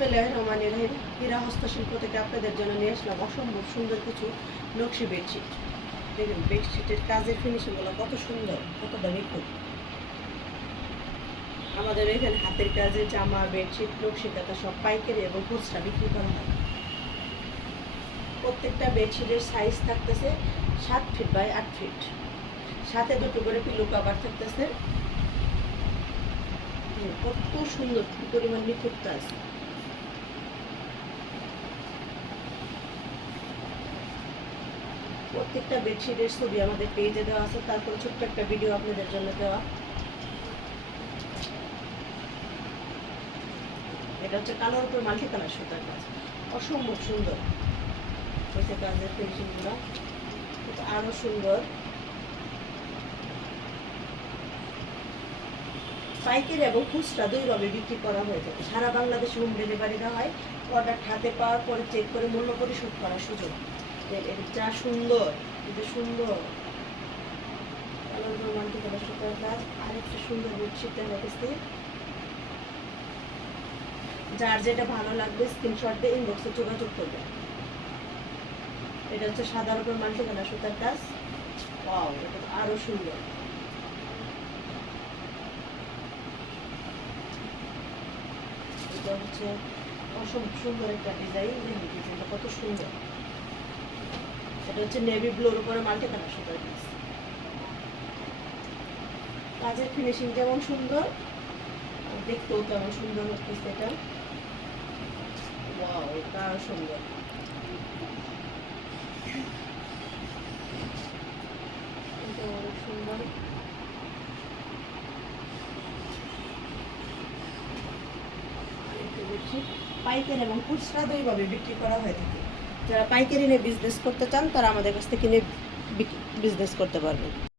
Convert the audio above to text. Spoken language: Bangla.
বিসমিল্লাহ রহমান রহিম হীরা হস্তশিল্প থেকে আপনাদের জন্য নিয়ে আসলাম অসম্ভব সুন্দর কিছু নকশি বেডশিট। দেখুন, বেডশিটের কাজের ফিনিশিংগুলো কত সুন্দর, কত দামি খুব। আমাদের এখানে হাতের কাজে জামা, বেডশিট, নকশি কাটা সব পাইকারি এবং খুচরা বিক্রি করা হয়। প্রত্যেকটা বেডশিটের সাইজ থাকতেছে সাত ফিট বাই আট ফিট সাথে দুটো করে পিলো কভার থাকতেছে। কত সুন্দর পরিমাণ নিখুঁত কাজ প্রত্যেকটা বেডশিটের ছবি আমাদের পেজে দেওয়া আছে, তারপর ছোট্ট একটা ভিডিও আপনাদের জন্য দেওয়া। এটা হচ্ছে কালোর উপর মাল্টি কালার সুতার কাজ। অসম্ভব সুন্দর। হয়েছে কাজের এটা আরও সুন্দর। পাইকারি এবং খুচরা দুইভাবে বিক্রি করা হয়ে থাকে। সারা বাংলাদেশে হোম ডেলিভারি দেওয়া হয়। অর্ডার হাতে পাওয়ার পরে চেক করে মূল্য পরিশোধ করার সুযোগ। যা সুন্দর, এটা সুন্দর। কালার রোমান্টি কালার সুতার কাজ, আরেকটা সুন্দর বেডশিট দেখা গেছে যার যেটা ভালো লাগবে স্ক্রিনশট দিয়ে ইনবক্সে যোগাযোগ করবে। এটা হচ্ছে সাদার উপর মাল্টি কালার সুতার কাজ। ওয়াও এটা আরও সুন্দর। এটা হচ্ছে অসম্ভব সুন্দর একটা ডিজাইন ডিজাইনটা কত সুন্দর। এটা হচ্ছে নেভি ব্লুর উপরে মাল্টি কালার সুতার কাজ কাজের ফিনিশিং যেমন সুন্দর, দেখতেও তেমন সুন্দর হচ্ছে এটা ওয়াও এটা সুন্দর। সুন্দর পাইকারি এবং খুচরা দুইভাবে বিক্রি করা হয়ে থাকে। যারা পাইকারি নিয়ে বিজনেস করতে চান তারা আমাদের কাছ থেকে নিয়ে বিজনেস করতে পারবেন।